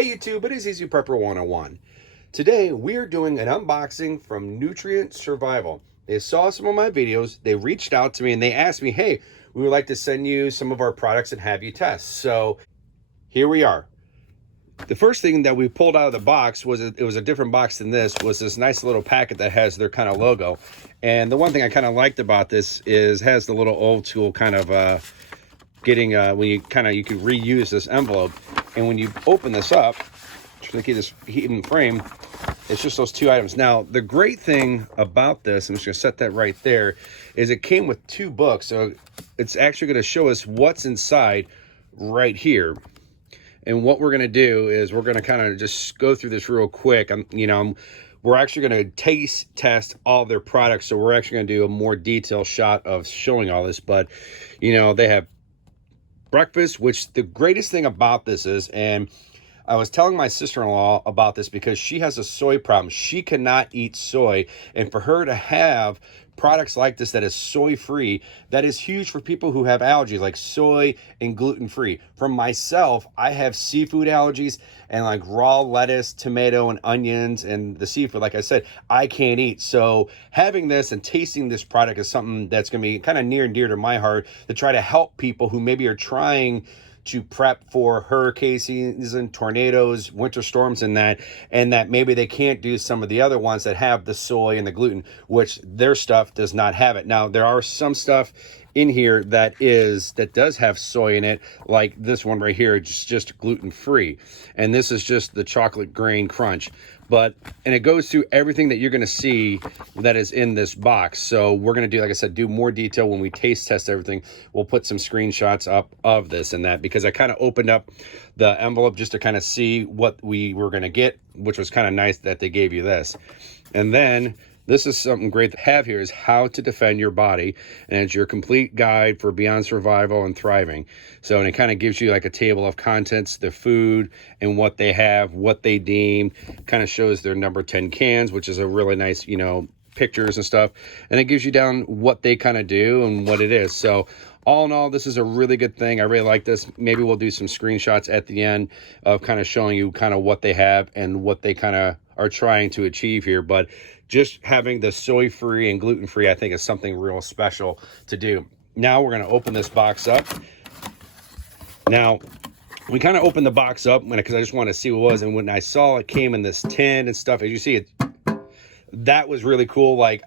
Hey YouTube, it is Easy Prepper 101. Today we're doing an unboxing from Nutrient Survival. They saw some of my videos, they reached out to me and they asked me, hey, we would like to send you some of our products and have you test. So here we are. The first thing that we pulled out of the box was, it was a different box than this, was this nice little packet that has their kind of logo. And the one thing I kind of liked about this is has the little old school kind of when you can reuse this envelope. And when you open this up, to keep this hidden frame, it's just those two items. Now, the great thing about this, I'm just gonna set that right there, is it came with two books. So it's actually gonna show us what's inside right here. And what we're gonna do is we're gonna kind of just go through this real quick. We're actually gonna taste test all their products. So we're actually gonna do a more detailed shot of showing all this. But, they have breakfast, which the greatest thing about this is, and I was telling my sister-in-law about this because she has a soy problem. She cannot eat soy, and for her to have products like this that is soy-free, that is huge for people who have allergies like soy and gluten-free. For myself, I have seafood allergies, and like raw lettuce, tomato, and onions, and the seafood, like I said, I can't eat. So having this and tasting this product is something that's going to be kind of near and dear to my heart, to try to help people who maybe are trying to prep for hurricane season, tornadoes, winter storms, and that maybe they can't do some of the other ones that have the soy and the gluten, which their stuff does not have it. Now, there are some stuff in here that does have soy in it, like this one right here, just gluten-free. And this is just the chocolate grain crunch. And it goes through everything that you're going to see that is in this box. So we're going to do, like I said, do more detail when we taste test everything. We'll put some screenshots up of this and that, because I kind of opened up the envelope just to kind of see what we were going to get, which was kind of nice that they gave you this. And then this is something great to have here, is how to defend your body. And it's your complete guide for beyond survival and thriving. So, and it kind of gives you like a table of contents, the food and what they have, what they deem, kind of shows their number 10 cans, which is a really nice, pictures and stuff. And it gives you down what they kind of do and what it is. So all in all, this is a really good thing. I really like this. Maybe we'll do some screenshots at the end of kind of showing you kind of what they have and what they kind of are trying to achieve here. But just having the soy-free and gluten-free, I think, is something real special to do. Now we're going to open this box up. Now, we kind of opened the box up because I just wanted to see what it was. And when I saw it came in this tin and stuff, as you see it, that was really cool. Like,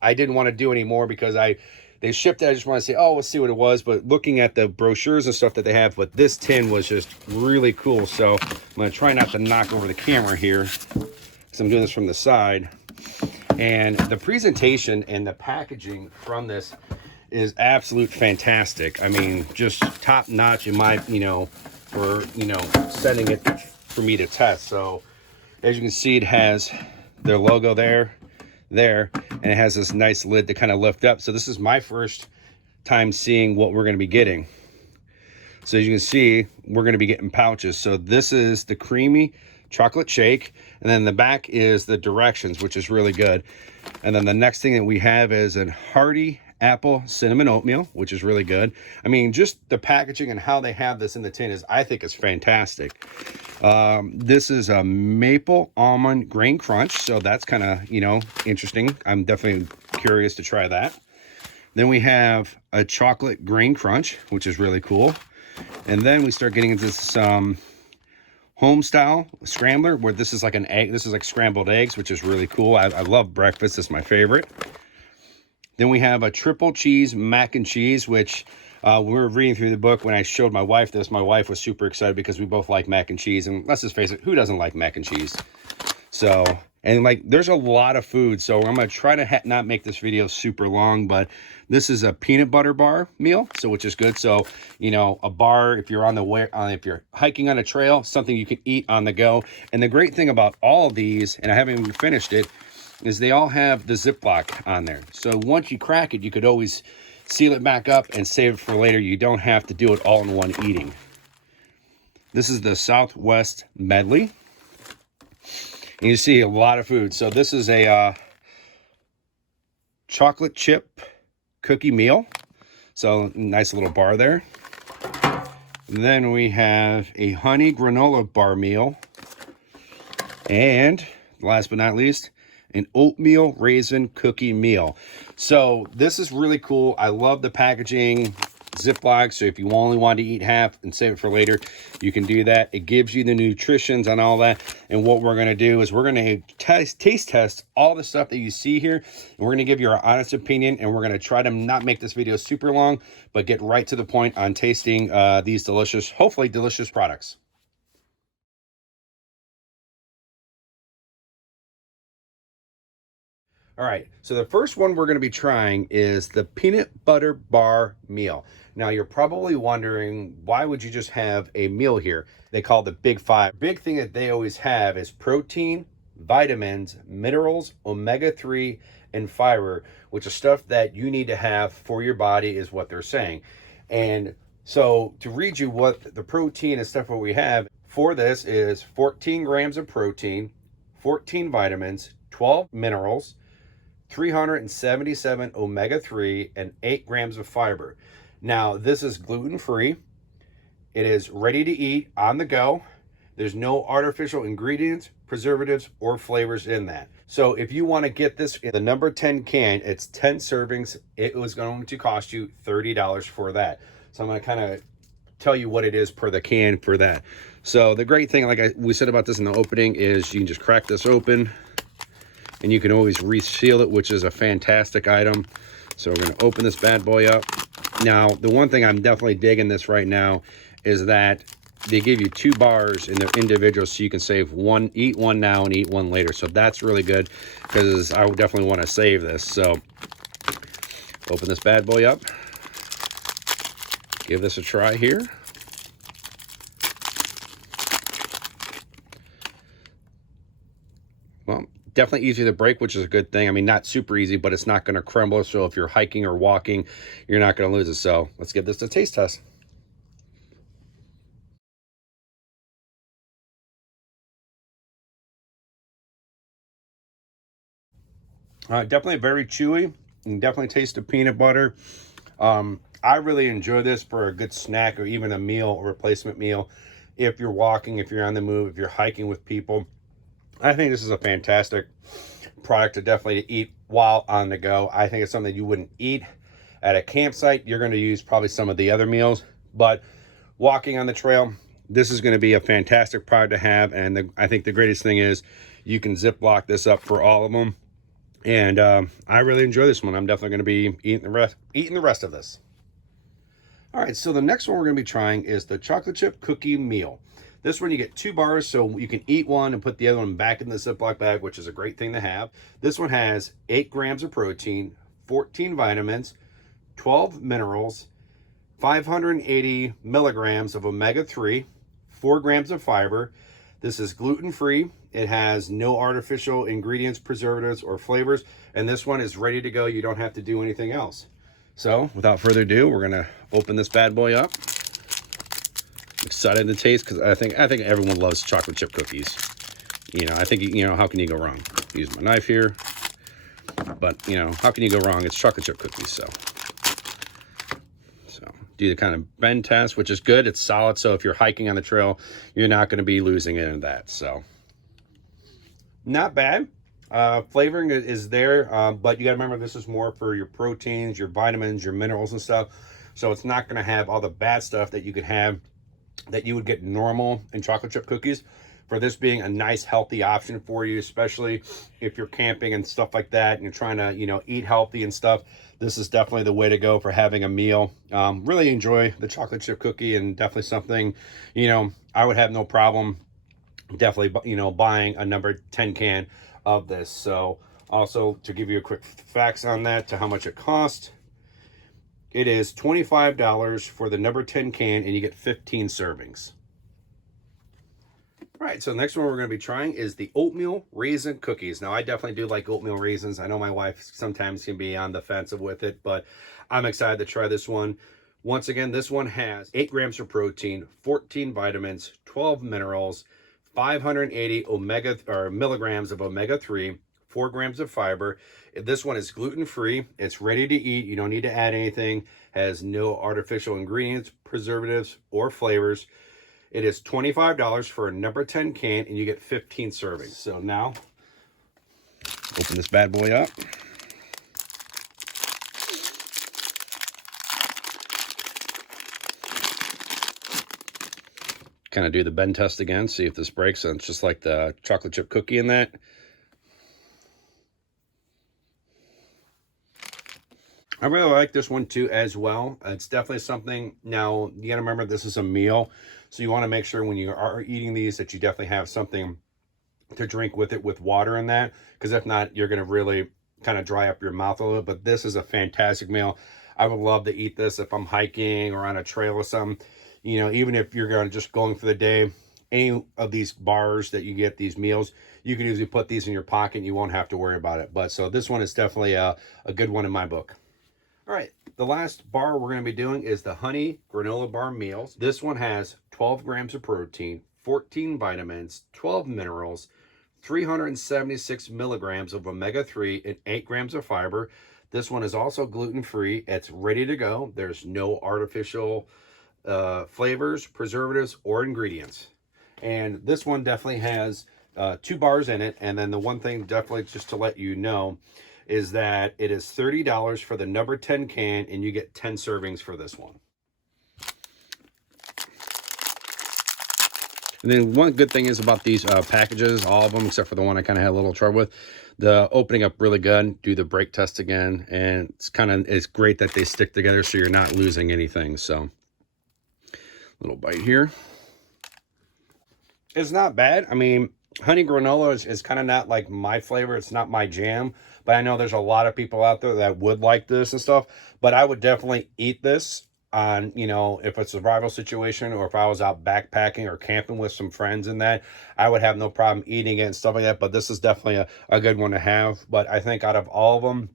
I didn't want to do any more because they shipped it. I just want to say, oh, let's see what it was. But looking at the brochures and stuff that they have, but this tin was just really cool. So I'm going to try not to knock over the camera here, because I'm doing this from the side. And the presentation and the packaging from this is absolute fantastic. I mean, just top notch in my, for, sending it for me to test. So as you can see, it has their logo there, and it has this nice lid to kind of lift up. So this is my first time seeing what we're going to be getting. So as you can see, we're going to be getting pouches. So this is the creamy chocolate shake, and then the back is the directions, which is really good. And then the next thing that we have is a hearty apple cinnamon oatmeal, which is really good. I mean, just the packaging and how they have this in the tin I think is fantastic. This is a maple almond grain crunch, so that's kind of interesting. I'm definitely curious to try that. Then we have a chocolate grain crunch, which is really cool. And then we start getting into some Homestyle Scrambler, where this is like an egg. This is like scrambled eggs, which is really cool. I love breakfast. It's my favorite. Then we have a triple cheese mac and cheese, which we were reading through the book. When I showed my wife this, my wife was super excited because we both like mac and cheese. And let's just face it, who doesn't like mac and cheese? So, and like, there's a lot of food. So I'm going to try to not make this video super long, but this is a peanut butter bar meal, so which is good. So, a bar, if you're if you're hiking on a trail, something you can eat on the go. And the great thing about all of these, and I haven't even finished it, is they all have the Ziploc on there. So once you crack it, you could always seal it back up and save it for later. You don't have to do it all in one eating. This is the Southwestern Medley. And you see a lot of food. So this is a chocolate chip cookie meal. So nice little bar there. And then we have a honey granola bar meal. And last but not least, an oatmeal raisin cookie meal. So this is really cool. I love the packaging, Ziploc. So if you only want to eat half and save it for later, you can do that. It gives you the nutritions and all that. And what we're going to do is we're going to taste test all the stuff that you see here. And we're going to give you our honest opinion. And we're going to try to not make this video super long, but get right to the point on tasting these delicious, hopefully delicious products. All right, so the first one we're going to be trying is the peanut butter bar meal. Now you're probably wondering, why would you just have a meal here? They call it the Big Five. Big thing that they always have is protein, vitamins, minerals, omega-3, and fiber, which is stuff that you need to have for your body is what they're saying. And so to read you what the protein and stuff what we have for this is 14 grams of protein, 14 vitamins, 12 minerals, 377 omega-3, and 8 grams of fiber. Now, this is gluten-free. It is ready to eat on the go. There's no artificial ingredients, preservatives, or flavors in that. So if you want to get this in the number 10 can, it's 10 servings. It was going to cost you $30 for that. So I'm going to kind of tell you what it is per the can for that. So the great thing, like we said about this in the opening, is you can just crack this open. And you can always reseal it, which is a fantastic item. So we're going to open this bad boy up. Now, the one thing I'm definitely digging this right now is that they give you 2 bars in their individual, so you can save one, eat one now and eat one later. So that's really good, because I would definitely want to save this. So open this bad boy up. Give this a try here. Well, definitely easy to break, which is a good thing. I mean, not super easy, but it's not going to crumble. So if you're hiking or walking, you're not going to lose it. So let's give this a taste test. Definitely very chewy. You can definitely taste the peanut butter. I really enjoy this for a good snack or even a meal, or replacement meal. If you're walking, if you're on the move, if you're hiking with people, I think this is a fantastic product to definitely eat while on the go. I think it's something you wouldn't eat at a campsite. You're going to use probably some of the other meals, but walking on the trail, this is going to be a fantastic product to have. And I think the greatest thing is you can Ziploc this up for all of them. And I really enjoy this one. I'm definitely going to be eating the rest of this. All right, so the next one we're going to be trying is the chocolate chip cookie meal. This one you get 2 bars, so you can eat one and put the other one back in the Ziploc bag, which is a great thing to have. This one has 8 grams of protein, 14 vitamins, 12 minerals, 580 milligrams of omega-3, 4 grams of fiber. This is gluten-free. It has no artificial ingredients, preservatives, or flavors. And this one is ready to go. You don't have to do anything else. So without further ado, we're going to open this bad boy up. Excited to taste, because I think everyone loves chocolate chip cookies. You know, I think, you know, how can you go wrong? Use my knife here. But, you know, how can you go wrong? It's chocolate chip cookies, so do the kind of bend test, which is good. It's solid, so if you're hiking on the trail, you're not going to be losing it in that. So not bad. Flavoring is there, but you got to remember this is more for your proteins, your vitamins, your minerals and stuff. So it's not going to have all the bad stuff that you could have, that you would get normal in chocolate chip cookies. For this being a nice healthy option for you, especially if you're camping and stuff like that and you're trying to, you know, eat healthy and stuff, this is definitely the way to go for having a meal. Really enjoy the chocolate chip cookie, and definitely something, you know, I would have no problem definitely, you know, buying a number 10 can of this. So also to give you a quick facts on that, to how much it costs, it is $25 for the number 10 can, and you get 15 servings. All right, so the next one we're going to be trying is the oatmeal raisin cookies. Now, I definitely do like oatmeal raisins. I know my wife sometimes can be on the fence with it, but I'm excited to try this one. Once again, this one has 8 grams of protein, 14 vitamins, 12 minerals, 580 milligrams of omega-3, 4 grams of fiber. This one is gluten-free. It's ready to eat. You don't need to add anything. Has no artificial ingredients, preservatives, or flavors. It is $25 for a number 10 can, and you get 15 servings. So now, open this bad boy up. Kind of do the bend test again, see if this breaks. And it's just like the chocolate chip cookie in that. I really like this one too as well. It's definitely something. Now, you gotta remember this is a meal, so you want to make sure when you are eating these that you definitely have something to drink with it, with water in that, because if not, you're gonna really kind of dry up your mouth a little. But this is a fantastic meal. I would love to eat this if I'm hiking or on a trail or something. You know, even if you're going for the day, any of these bars that you get, these meals, you can easily put these in your pocket and you won't have to worry about it. But so this one is definitely a good one in my book. All right, the last bar we're going to be doing is the Honey Granola Bar Meals. This one has 12 grams of protein, 14 vitamins, 12 minerals, 376 milligrams of omega-3, and 8 grams of fiber. This one is also gluten-free. It's ready to go. There's no artificial flavors, preservatives, or ingredients. And this one definitely has 2 bars in it. And then the one thing definitely just to let you know is that it is $30 for the number 10 can, and you get 10 servings for this one. And then one good thing is about these packages, all of them except for the one I kind of had a little trouble with, the opening up really good. Do the break test again, and it's great that they stick together so you're not losing anything. So little bite here. It's not bad. I mean, honey granola is kind of not like my flavor. It's not my jam, but I know there's a lot of people out there that would like this and stuff. But I would definitely eat this on, you know, if it's a survival situation, or if I was out backpacking or camping with some friends and that, I would have no problem eating it and stuff like that. But this is definitely a good one to have. But I think out of all of them,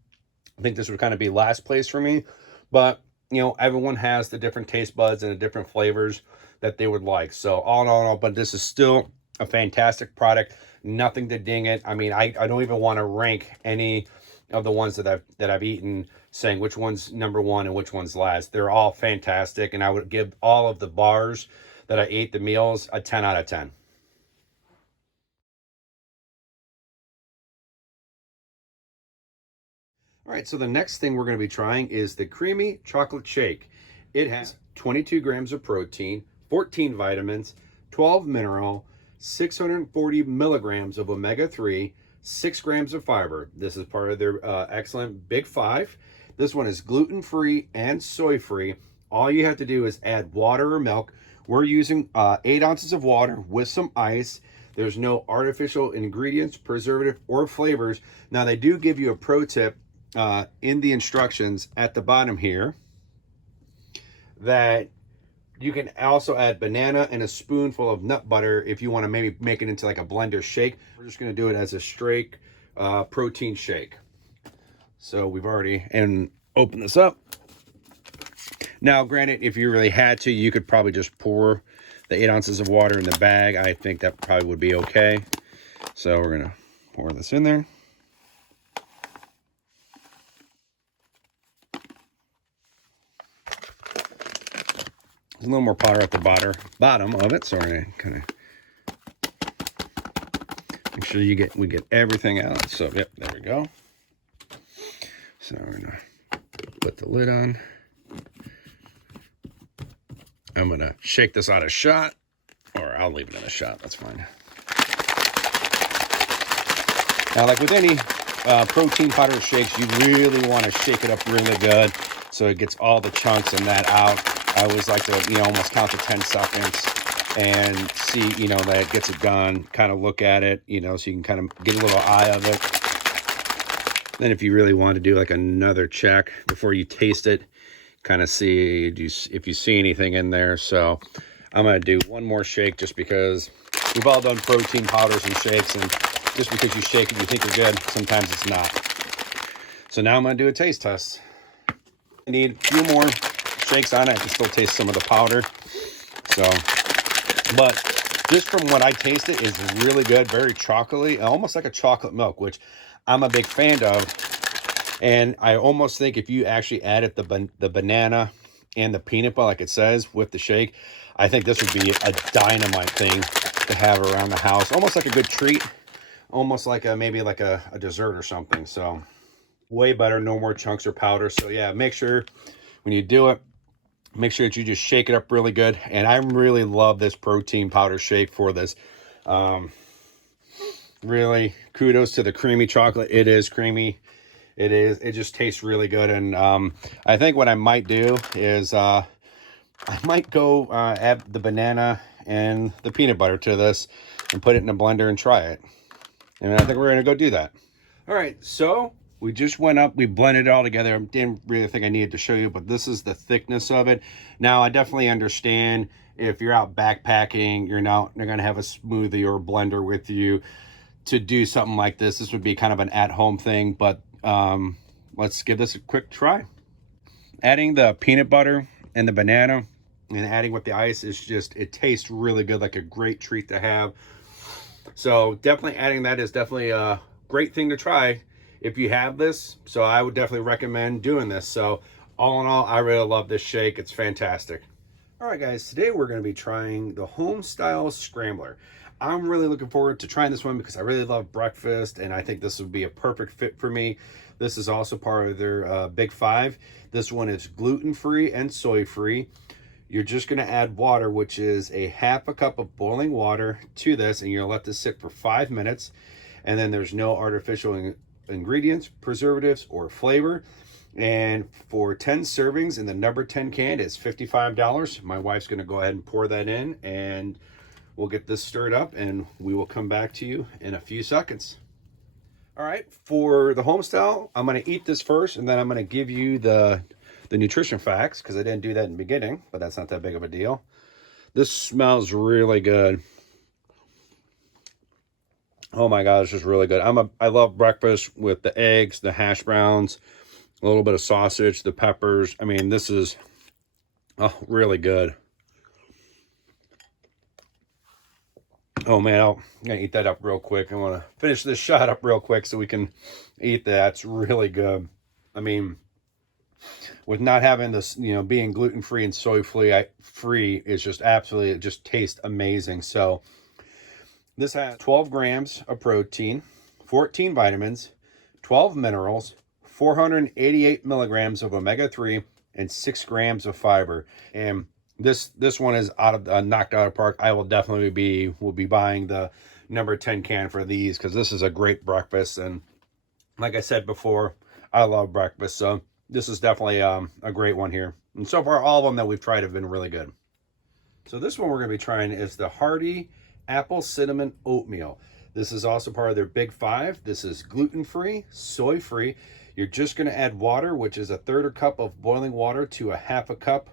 I think this would kind of be last place for me. But, you know, everyone has the different taste buds and the different flavors that they would like. So all in all, but this is still a fantastic product. Nothing to ding it. I mean, I don't even want to rank any of the ones that I've eaten, saying which one's number one and which one's last. They're all fantastic, and I would give all of the bars that I ate, the meals, a 10 out of 10. All right, so the next thing we're going to be trying is the creamy chocolate shake. It has 22 grams of protein, 14 vitamins, 12 mineral, 640 milligrams of omega-3, 6 grams of fiber. This is part of their excellent Big Five. This one is gluten-free and soy-free. All you have to do is add water or milk. We're using 8 ounces of water with some ice. There's no artificial ingredients, preservative, or flavors. Now, they do give you a pro tip in the instructions at the bottom here that you can also add banana and a spoonful of nut butter if you want to maybe make it into like a blender shake. We're just going to do it as a straight protein shake. So we've already opened this up. Now, granted, if you really had to, you could probably just pour the 8 ounces of water in the bag. I think that probably would be okay. So we're going to pour this in there. There's a little more powder at the bottom of it, so we're gonna kind of make sure we get everything out. So yep, there we go. So we're gonna put the lid on. I'm gonna shake this out a shot, or I'll leave it in a shot. That's fine. Now, like with any protein powder shakes, you really want to shake it up really good so it gets all the chunks and that out. I always like to, you know, almost count to 10 seconds and see, you know, that it gets it done. Kind of look at it, you know, so you can kind of get a little eye of it. Then if you really want to do like another check before you taste it, kind of see if you see anything in there. So I'm going to do one more shake just because we've all done protein powders and shakes, and just because you shake it, you think you're good, sometimes it's not. So now I'm going to do a taste test. I need a few more shakes on it. I can still taste some of the powder. So, but just from what I tasted, is really good, very chocolatey, almost like a chocolate milk, which I'm a big fan of. And I almost think if you actually added the banana and the peanut butter, like it says, with the shake, I think this would be a dynamite thing to have around the house. Almost like a good treat. Almost like maybe like a dessert or something. So way better, no more chunks or powder. So yeah, make sure when you do it, make sure that you just shake it up really good. And I really love this protein powder shake for this. Really kudos to the creamy chocolate. It is creamy. It just tastes really good. And I think what I might do is I might go add the banana and the peanut butter to this and put it in a blender and try it. And I think we're gonna go do that. All right, so we just went up, we blended it all together. I didn't really think I needed to show you, but this is the thickness of it. Now, I definitely understand if you're out backpacking, you're gonna have a smoothie or a blender with you to do something like this. This would be kind of an at-home thing, but let's give this a quick try. Adding the peanut butter and the banana and adding with the ice is just, it tastes really good, like a great treat to have. So definitely adding that is definitely a great thing to try if you have this. So I would definitely recommend doing this. So all in all, I really love this shake. It's fantastic. All right, guys, today we're going to be trying the Homestyle Scrambler. I'm really looking forward to trying this one because I really love breakfast, and I think this would be a perfect fit for me. This is also part of their Big Five. This one is gluten-free and soy-free. You're just going to add water, which is a half a cup of boiling water to this, and you're going to let this sit for 5 minutes. And then there's no artificial ingredients, preservatives, or flavor. And for 10 servings in the number 10 can, it's $55. My wife's going to go ahead and pour that in, and we'll get this stirred up, and we will come back to you in a few seconds. All right, for the Homestyle, I'm going to eat this first, and then I'm going to give you the nutrition facts, because I didn't do that in the beginning, but that's not that big of a deal. This smells really good. Oh my God, it's just really good. I love breakfast with the eggs, the hash browns, a little bit of sausage, the peppers. I mean, this is really good. Oh man, I'm gonna eat that up real quick. I want to finish this shot up real quick so we can eat that. It's really good. I mean, with not having this, being gluten-free and soy-free is just absolutely, it just tastes amazing. So this has 12 grams of protein, 14 vitamins, 12 minerals, 488 milligrams of omega-3, and 6 grams of fiber. And this one is knocked out of the park. I will definitely be buying the number 10 can for these, because this is a great breakfast. And like I said before, I love breakfast. So this is definitely a great one here. And so far, all of them that we've tried have been really good. So this one we're going to be trying is the Hearty Apple Cinnamon Oatmeal. This is also part of their Big Five. This is gluten-free, soy-free. You're just going to add water, which is a third cup of boiling water to a half a cup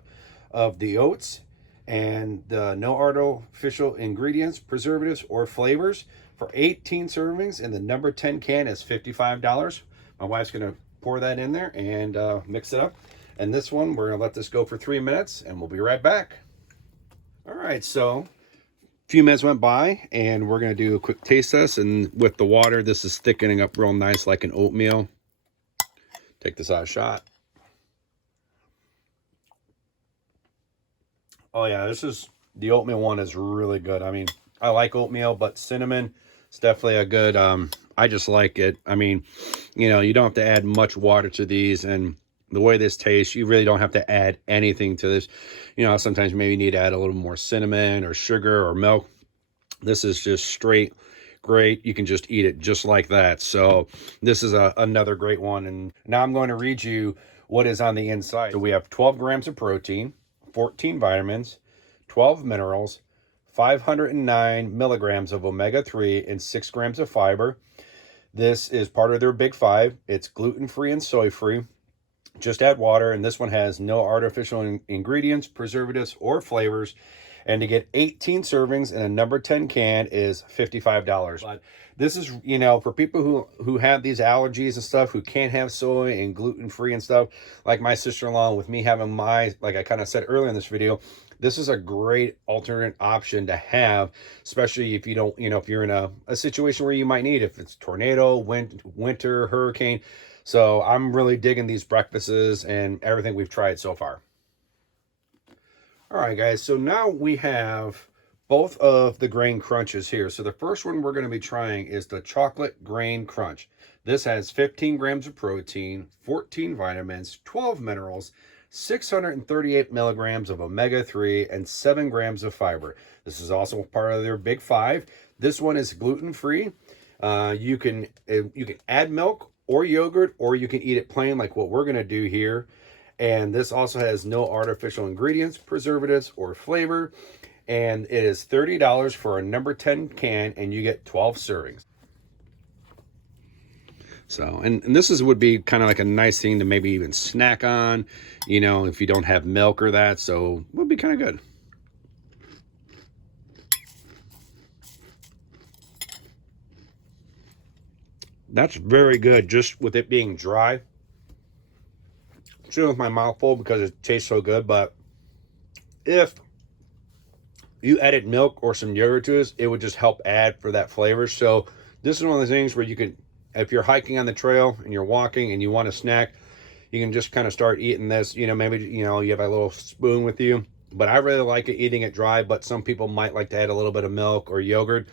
of the oats, and no artificial ingredients, preservatives, or flavors. For 18 servings, and the number 10 can is $55. My wife's going to pour that in there and mix it up. And this one, we're going to let this go for 3 minutes, and we'll be right back. All right, so a few minutes went by, and we're going to do a quick taste test. And with the water, this is thickening up real nice like an oatmeal. Take this out a shot. Oh yeah, the oatmeal one is really good. I mean, I like oatmeal, but cinnamon is definitely a good, I just like it. I mean, you don't have to add much water to these, and the way this tastes, you really don't have to add anything to this. Sometimes maybe you need to add a little more cinnamon or sugar or milk. This is just straight great. You can just eat it just like that. So this is another great one. And now I'm going to read you what is on the inside. So we have 12 grams of protein, 14 vitamins, 12 minerals, 509 milligrams of omega-3, and 6 grams of fiber. This is part of their Big Five. It's gluten-free and soy-free. Just add water, and this one has no artificial ingredients, preservatives, or flavors. And to get 18 servings in a number 10 can is $55. But this is, for people who have these allergies and stuff, who can't have soy and gluten-free and stuff, like my sister-in-law, with me having like I kind of said earlier in this video, this is a great alternate option to have, especially if you don't, if you're in a situation where you might need, if it's tornado, winter, hurricane. So I'm really digging these breakfasts and everything we've tried so far. All right, guys, so now we have both of the grain crunches here. So the first one we're going to be trying is the chocolate grain crunch. This has 15 grams of protein, 14 vitamins, 12 minerals, 638 milligrams of omega-3, and 7 grams of fiber. This is also part of their big five. This one is gluten-free. You can add milk or yogurt, or you can eat it plain like what we're going to do here. And this also has no artificial ingredients, preservatives, or flavor. And it is $30 for a number 10 can, and you get 12 servings. So, and this would be kind of like a nice thing to maybe even snack on, you know, if you don't have milk or that. So, it would be kind of good. That's very good, just with it being dry. Chewing with my mouth full because it tastes so good. But if you added milk or some yogurt to this, it would just help add for that flavor. So this is one of the things where you can, if you're hiking on the trail and you're walking and you want a snack, you can just kind of start eating this. You know, maybe, you know, you have a little spoon with you. But I really like it eating it dry, but some people might like to add a little bit of milk or yogurt.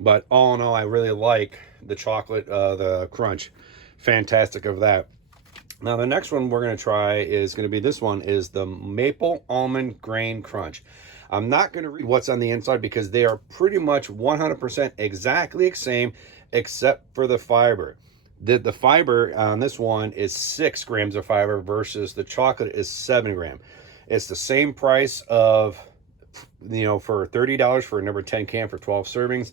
But all in all, I really like the chocolate, the crunch. Fantastic of that. Now, the next one we're going to try is going to be, this one is the Maple Almond Grain Crunch. I'm not going to read what's on the inside because they are pretty much 100% exactly the same except for the fiber. The fiber on this one is 6 grams of fiber versus the chocolate is 7 grams. It's the same price of, you know, for $30 for a number 10 can for 12 servings.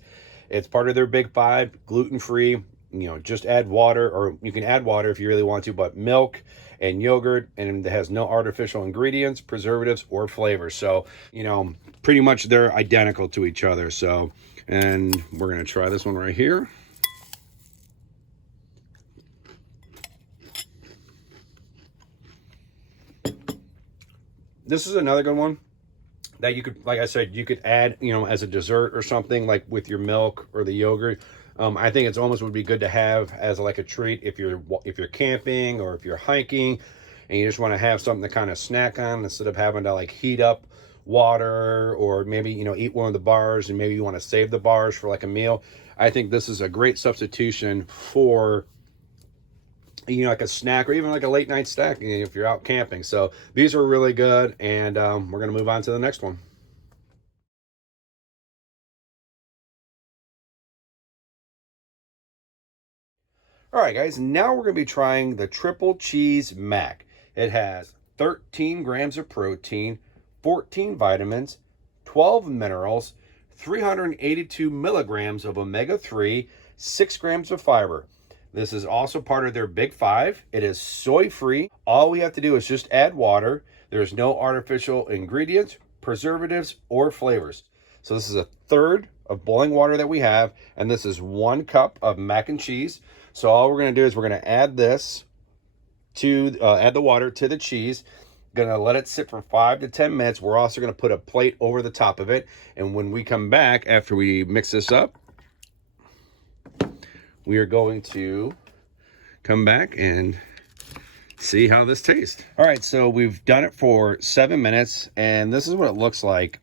It's part of their big five, gluten-free. You know, just add water, or you can add water if you really want to, but milk and yogurt, and it has no artificial ingredients, preservatives, or flavors. So, you know, pretty much they're identical to each other. So, and we're going to try this one right here. This is another good one that you could, like I said, you could add, you know, as a dessert or something, like with your milk or the yogurt. I think it's almost would be good to have as like a treat if you're camping or if you're hiking and you just want to have something to kind of snack on instead of having to like heat up water, or maybe, you know, eat one of the bars and maybe you want to save the bars for like a meal. I think this is a great substitution for, you know, like a snack or even like a late night snack, you know, if you're out camping. So these are really good, and we're going to move on to the next one. All right, guys, now we're going to be trying the triple cheese mac. It has 13 grams of protein, 14 vitamins, 12 minerals, 382 milligrams of omega-3, 6 grams of fiber. This is also part of their big five. It is soy-free. All we have to do is just add water. There's no artificial ingredients, preservatives, or flavors. So this is a third of boiling water that we have, and this is 1 cup of mac and cheese. So all we're going to do is we're going to add this to, add the water to the cheese. Going to let it sit for 5 to 10 minutes. We're also going to put a plate over the top of it. And when we come back, after we mix this up, we are going to come back and see how this tastes. All right, so we've done it for 7 minutes, and this is what it looks like.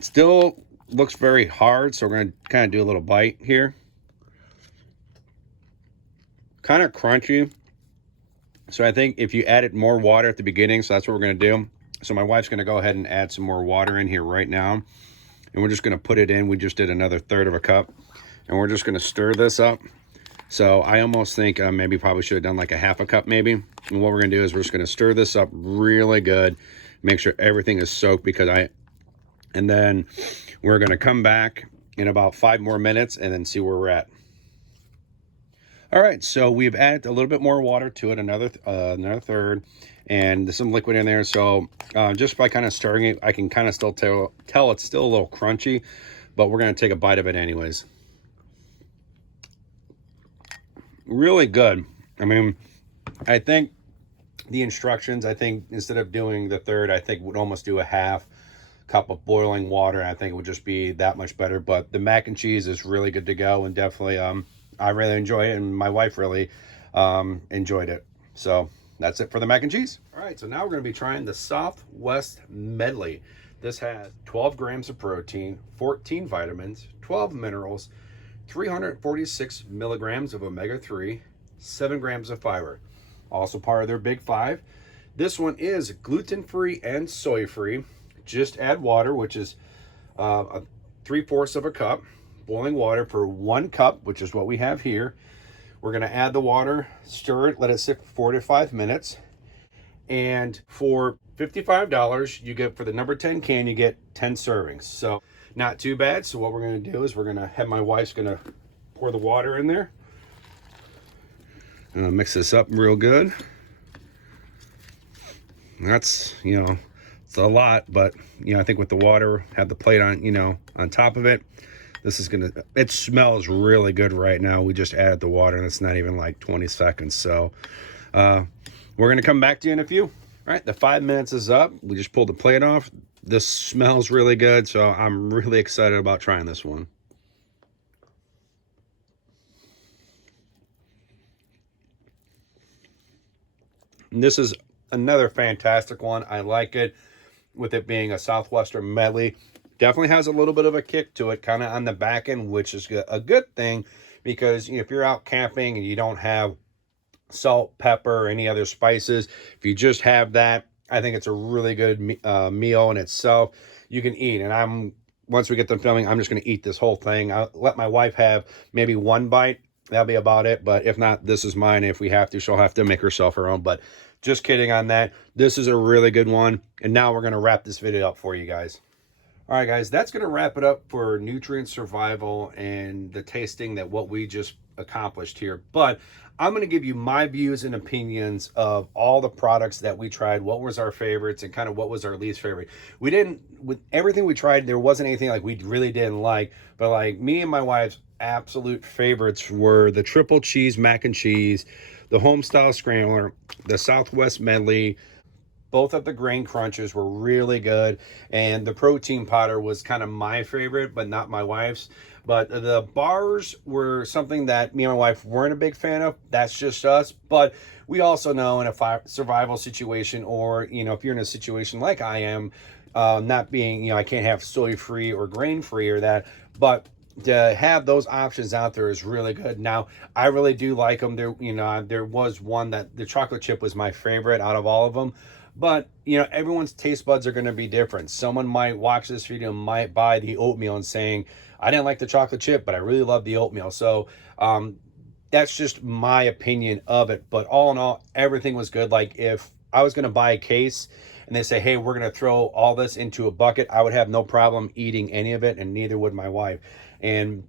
Still looks very hard, so we're going to kind of do a little bite here. Kind of crunchy. So I think if you added more water at the beginning, so that's what we're going to do. So my wife's going to go ahead and add some more water in here right now. And we're just going to put it in. We just did another third of a cup. And we're just going to stir this up. So I almost think maybe probably should have done like a half a cup maybe. And what we're going to do is we're just going to stir this up really good. Make sure everything is soaked and then we're going to come back in about 5 more minutes and then see where we're at. All right, so we've added a little bit more water to it, another third, and there's some liquid in there. So just by kind of stirring it, I can kind of still tell it's still a little crunchy, but we're going to take a bite of it anyways. Really good. I mean, I think the instructions, I think instead of doing the third, I think would almost do a half cup of boiling water. I think it would just be that much better. But the mac and cheese is really good to go, and definitely I really enjoy it, and my wife really enjoyed it. So that's it for the mac and cheese. All right, so now we're going to be trying the Southwest Medley. This has 12 grams of protein, 14 vitamins, 12 minerals, 346 milligrams of omega-3, 7 grams of fiber. Also part of their big five. This one is gluten-free and soy-free. Just add water, which is 3/4 of a cup. Boiling water for 1 cup, which is what we have here. We're going to add the water, stir it, let it sit for 4 to 5 minutes. And for $55, you get, for the number 10 can, you get 10 servings. So not too bad. So what we're going to do is we're going to have my wife's going to pour the water in there. Mix this up real good. That's, it's a lot, but, I think with the water, have the plate on, on top of it. This is it smells really good right now. We just added the water and it's not even like 20 seconds. So we're going to come back to you in a few. All right, the 5 minutes is up. We just pulled the plate off. This smells really good, so I'm really excited about trying this one. And this is another fantastic one. I like it, with it being a Southwestern Medley. Definitely has a little bit of a kick to it, kind of on the back end, which is a good thing, because if you're out camping and you don't have salt, pepper, or any other spices, if you just have that, I think it's a really good meal in itself. You can eat, and once we get done filming, I'm just going to eat this whole thing. I'll let my wife have maybe 1 bite. That'll be about it. But if not, this is mine. If we have to, she'll have to make herself her own. But just kidding on that. This is a really good one. And now we're going to wrap this video up for you guys. All right, guys, that's going to wrap it up for nutrient survival and the tasting that what we just accomplished here. But I'm going to give you my views and opinions of all the products that we tried, what was our favorites, and kind of what was our least favorite. With everything we tried, there wasn't anything like we really didn't like, but like me and my wife's absolute favorites were the triple cheese mac and cheese, the Homestyle Scrambler, the Southwest Medley. Both of the grain crunches were really good, and the protein powder was kind of my favorite, but not my wife's. But the bars were something that me and my wife weren't a big fan of. That's just us. But we also know in a survival situation, or, if you're in a situation like I am, not being, I can't have soy-free or grain-free or that, but to have those options out there is really good. Now, I really do like them. There was one that the chocolate chip was my favorite out of all of them. But, everyone's taste buds are going to be different. Someone might watch this video, might buy the oatmeal and saying, I didn't like the chocolate chip, but I really love the oatmeal. So that's just my opinion of it. But all in all, everything was good. Like if I was going to buy a case and they say, hey, we're going to throw all this into a bucket, I would have no problem eating any of it, and neither would my wife. And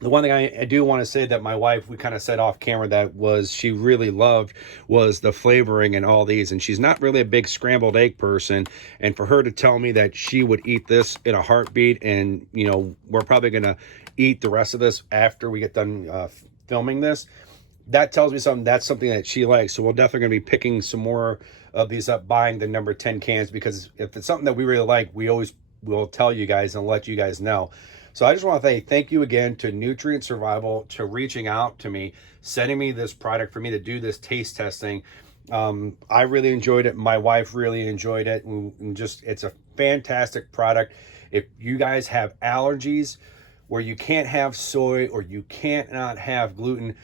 the one thing I do want to say that my wife, we kind of said off camera that she really loved was the flavoring and all these. And she's not really a big scrambled egg person. And for her to tell me that she would eat this in a heartbeat, and, we're probably going to eat the rest of this after we get done filming this, that tells me something. That's something that she likes. So we're definitely going to be picking some more of these up, buying the number 10 cans, because if it's something that we really like, we always will tell you guys and let you guys know. So I just want to say thank you again to Nutrient Survival to reaching out to me, sending me this product for me to do this taste testing. I really enjoyed it. My wife really enjoyed it. And it's a fantastic product. If you guys have allergies where you can't have soy or you can't not have gluten,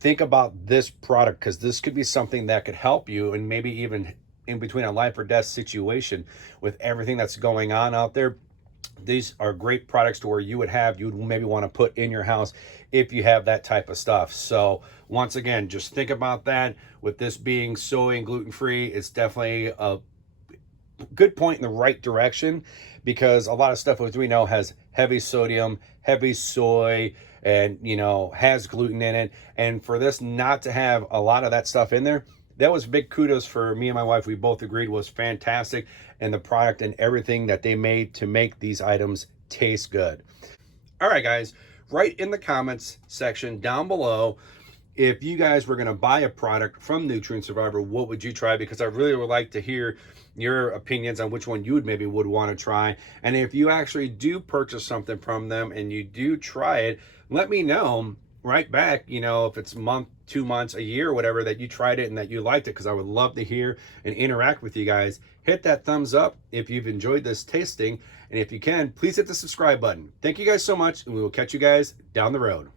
think about this product, because this could be something that could help you, and maybe even in between a life or death situation with everything that's going on out there. These are great products to where you would maybe want to put in your house if you have that type of stuff. So once again, just think about that. With this being soy and gluten-free, it's definitely a good point in the right direction, because a lot of stuff, as we know, has heavy sodium, heavy soy, and, has gluten in it. And for this not to have a lot of that stuff in there, that was big kudos for me and my wife. We both agreed was fantastic, and the product and everything that they made to make these items taste good. All right, guys, write in the comments section down below, if you guys were going to buy a product from Nutrient Survivor, what would you try? Because I really would like to hear your opinions on which one you would want to try. And if you actually do purchase something from them and you do try it, let me know, right back, you know, if it's a month, 2 months, a year, whatever, that you tried it and that you liked it, because I would love to hear and interact with you guys. Hit that thumbs up if you've enjoyed this tasting, and if you can, please hit the subscribe button. Thank you guys so much, and we will catch you guys down the road.